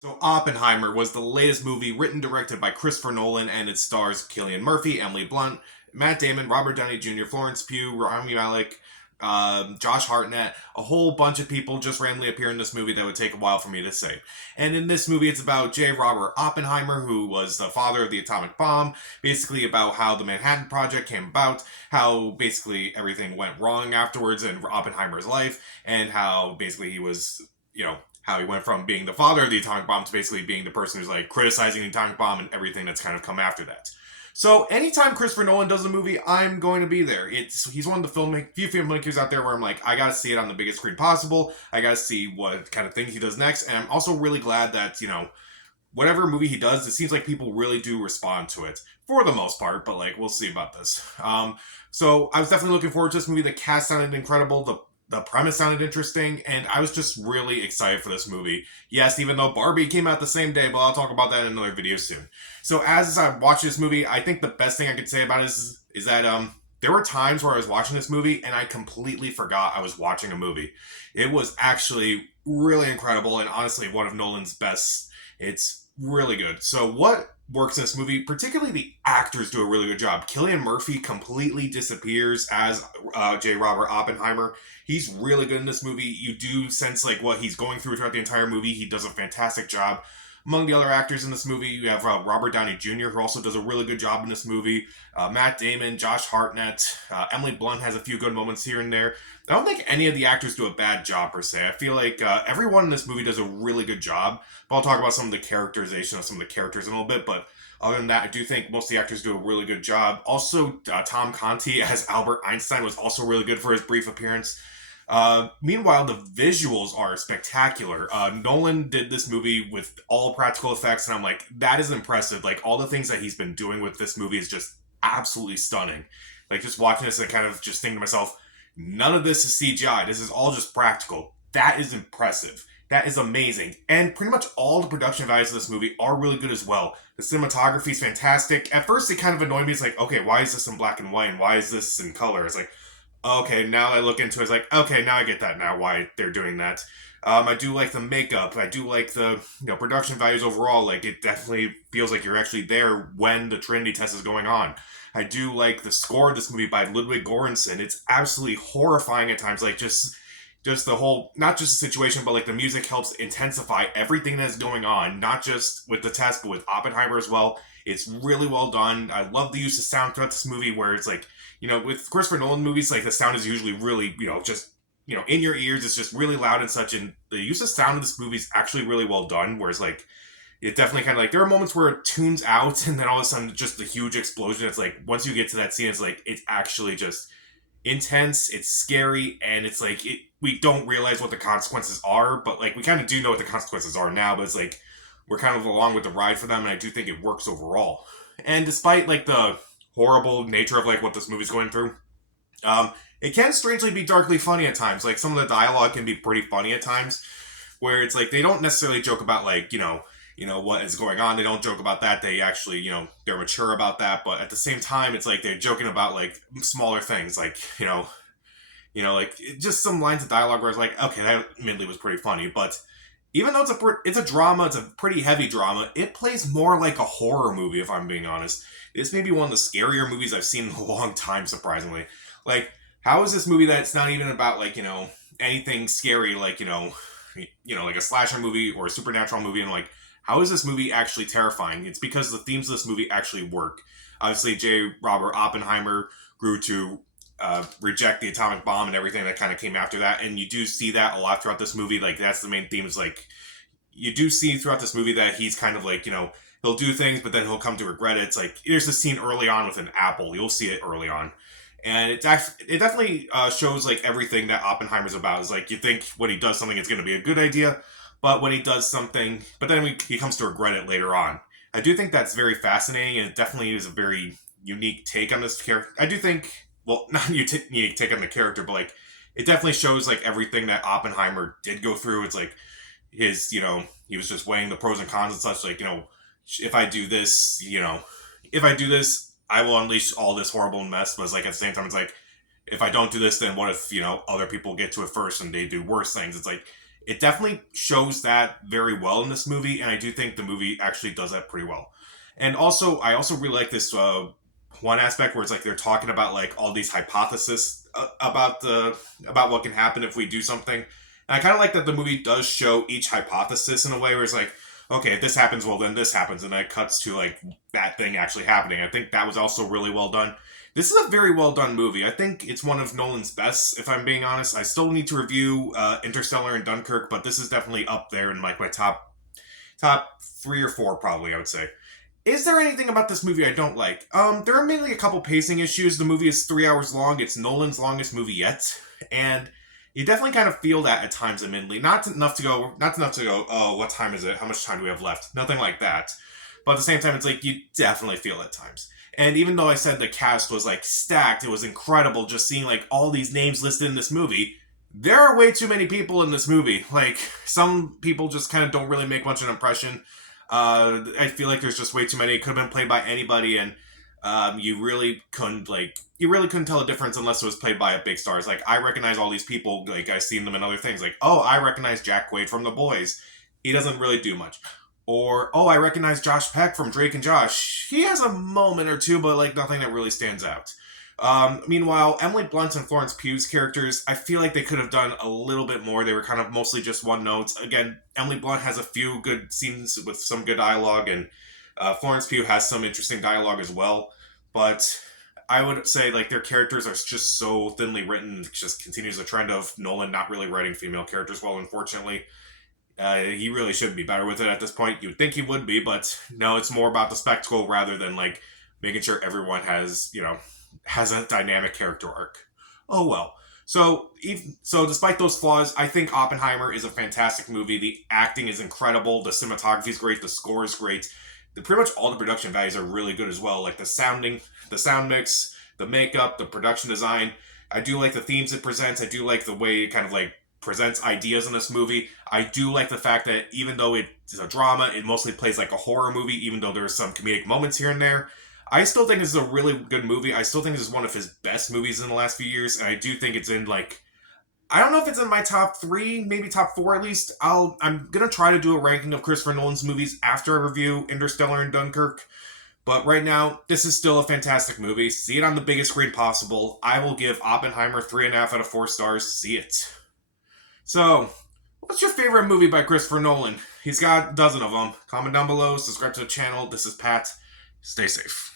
So Oppenheimer was the latest movie written directed by Christopher Nolan, and it stars Cillian Murphy, Emily Blunt, Matt Damon, Robert Downey Jr., Florence Pugh, Rami Malek, Josh Hartnett. A whole bunch of people just randomly appear in this movie that would take a while for me to say. And in this movie, it's about J. Robert Oppenheimer, who was the father of the atomic bomb, basically about how the Manhattan Project came about, how basically everything went wrong afterwards in Oppenheimer's life, and how basically he was, how he went from being the father of the atomic bomb to basically being the person who's like criticizing the atomic bomb and everything that's kind of come after that. So anytime Christopher Nolan does a movie, I'm going to be there. He's one of the few filmmakers out there where I'm like, I gotta see it on the biggest screen possible. I gotta see what kind of things he does next, and I'm also really glad that whatever movie he does, it seems like people really do respond to it for the most part. But like, we'll see about this. So I was definitely looking forward to this movie. The cast sounded incredible. The premise sounded interesting, and I was just really excited for this movie. Yes, even though Barbie came out the same day, but I'll talk about that in another video soon. So as I watched this movie, I think the best thing I could say about it is that there were times where I was watching this movie and I completely forgot I was watching a movie. It was actually really incredible and honestly one of Nolan's best. It's really good. So what works in this movie, particularly the actors do a really good job. Cillian Murphy completely disappears as J. Robert Oppenheimer. He's really good in this movie. You do sense like what he's going through throughout the entire movie. He does a fantastic job. Among the other actors in this movie, you have Robert Downey Jr., who also does a really good job in this movie. Matt Damon, Josh Hartnett, Emily Blunt has a few good moments here and there. I don't think any of the actors do a bad job per se. I feel like everyone in this movie does a really good job. But I'll talk about some of the characterization of some of the characters in a little bit. But other than that, I do think most of the actors do a really good job. Also, Tom Conti as Albert Einstein was also really good for his brief appearance. Meanwhile, the visuals are spectacular. Nolan did this movie with all practical effects, and I'm like, that is impressive. Like, all the things that he's been doing with this movie is just absolutely stunning. Like, just watching this, I kind of just think to myself, none of this is CGI. This is all just practical. That is impressive. That is amazing. And pretty much all the production values of this movie are really good as well. The cinematography is fantastic. At first, it kind of annoyed me. It's like, okay, why is this in black and white? And why is this in color? It's like, okay, now I look into it, it's like, okay, now I get that now, why they're doing that. I do like the makeup. I do like the production values overall. Like, it definitely feels like you're actually there when the Trinity test is going on. I do like the score of this movie by Ludwig Göransson. It's absolutely horrifying at times. Like, just the whole, not just the situation, but like the music helps intensify everything that's going on, not just with the test, but with Oppenheimer as well. It's really well done. I love the use of sound throughout this movie where it's like, with Christopher Nolan movies, like the sound is usually really, just, in your ears. It's just really loud and such. And the use of sound in this movie is actually really well done. Whereas like, it definitely kind of like, there are moments where it tunes out and then all of a sudden just a huge explosion. It's like, once you get to that scene, it's like, it's actually just intense. It's scary. And it's like, we don't realize what the consequences are, but like, we kind of do know what the consequences are now, but it's like, we're kind of along with the ride for them. And I do think it works overall. And despite like the horrible nature of like what this movie's going through, it can strangely be darkly funny at times. Like some of the dialogue can be pretty funny at times, where it's like they don't necessarily joke about like what is going on. They don't joke about that. They actually they're mature about that. But at the same time, it's like they're joking about like smaller things, like like just some lines of dialogue where it's like, okay, that admittedly was pretty funny, but even though it's a drama, it's a pretty heavy drama, it plays more like a horror movie, if I'm being honest. This may be one of the scarier movies I've seen in a long time, surprisingly. Like, how is this movie that's not even about, like, anything scary, like, like a slasher movie or a supernatural movie, and like, how is this movie actually terrifying? It's because the themes of this movie actually work. Obviously, J. Robert Oppenheimer grew to reject the atomic bomb and everything that kind of came after that, and you do see that a lot throughout this movie. Like, that's the main theme, is like, you do see throughout this movie that he's kind of like, he'll do things, but then he'll come to regret it. It's like, there's this scene early on with an apple. You'll see it early on. And it definitely shows like everything that Oppenheimer's about. Is like, you think when he does something, it's going to be a good idea, but when he does something, but then he comes to regret it later on. I do think that's very fascinating, and it definitely is a very unique take on this character. I do think, well, not unique take on the character, but like, it definitely shows like everything that Oppenheimer did go through. It's like his, he was just weighing the pros and cons and such. Like, if I do this, I will unleash all this horrible mess. But it's like, at the same time, it's like, if I don't do this, then what if, other people get to it first and they do worse things? It's like, It definitely shows that very well in this movie, and I do think the movie actually does that pretty well. And also, I also really like this one aspect where it's like they're talking about like all these hypotheses about what can happen if we do something. And I kind of like that the movie does show each hypothesis in a way where it's like, okay, if this happens, well then this happens, and then it cuts to like that thing actually happening. I think that was also really well done. This is a very well done movie. I think it's one of Nolan's best, if I'm being honest. I still need to review Interstellar and Dunkirk, but this is definitely up there in like my top 3 or 4 probably. I would say. Is there anything about this movie I don't like? There are mainly a couple pacing issues. The movie is 3 hours long. It's Nolan's longest movie yet, and you definitely kind of feel that at times. Admittedly, not enough to go. Oh, what time is it? How much time do we have left? Nothing like that. But at the same time, it's like you definitely feel at times. And even though I said the cast was like stacked, it was incredible just seeing like all these names listed in this movie. There are way too many people in this movie. Like some people just kind of don't really make much of an impression. I feel like there's just way too many. It could have been played by anybody, and you really couldn't tell a difference unless it was played by a big star. It's like I recognize all these people. Like I've seen them in other things. Like oh, I recognize Jack Quaid from The Boys. He doesn't really do much. Or oh, I recognize Josh Peck from Drake and Josh. He has a moment or two, but like nothing that really stands out. Meanwhile, Emily Blunt and Florence Pugh's characters, I feel like they could have done a little bit more. They were kind of mostly just one notes. Again, Emily Blunt has a few good scenes with some good dialogue, and Florence Pugh has some interesting dialogue as well. But I would say like their characters are just so thinly written. It just continues the trend of Nolan not really writing female characters well. Unfortunately, he really should be better with it at this point. You'd think he would be, but no, it's more about the spectacle rather than like making sure everyone has a dynamic character arc. Oh well. So despite those flaws, I think Oppenheimer is a fantastic movie. The acting is incredible. The cinematography is great. The score is great. Pretty much all the production values are really good as well. Like the sound mix, the makeup, the production design. I do like the themes it presents. I do like the way it kind of like presents ideas in this movie. I do like the fact that even though it's a drama, it mostly plays like a horror movie, even though there's some comedic moments here and there. I still think this is a really good movie. I still think this is one of his best movies in the last few years, and I do think it's in like I don't know if it's in my top 3, maybe top 4 at least. I'm gonna try to do a ranking of Christopher Nolan's movies after I review Interstellar and Dunkirk. But right now, this is still a fantastic movie. See it on the biggest screen possible. I will give Oppenheimer 3.5 out of 4 stars. See it. So, what's your favorite movie by Christopher Nolan? He's got a dozen of them. Comment down below, subscribe to the channel. This is Pat. Stay safe.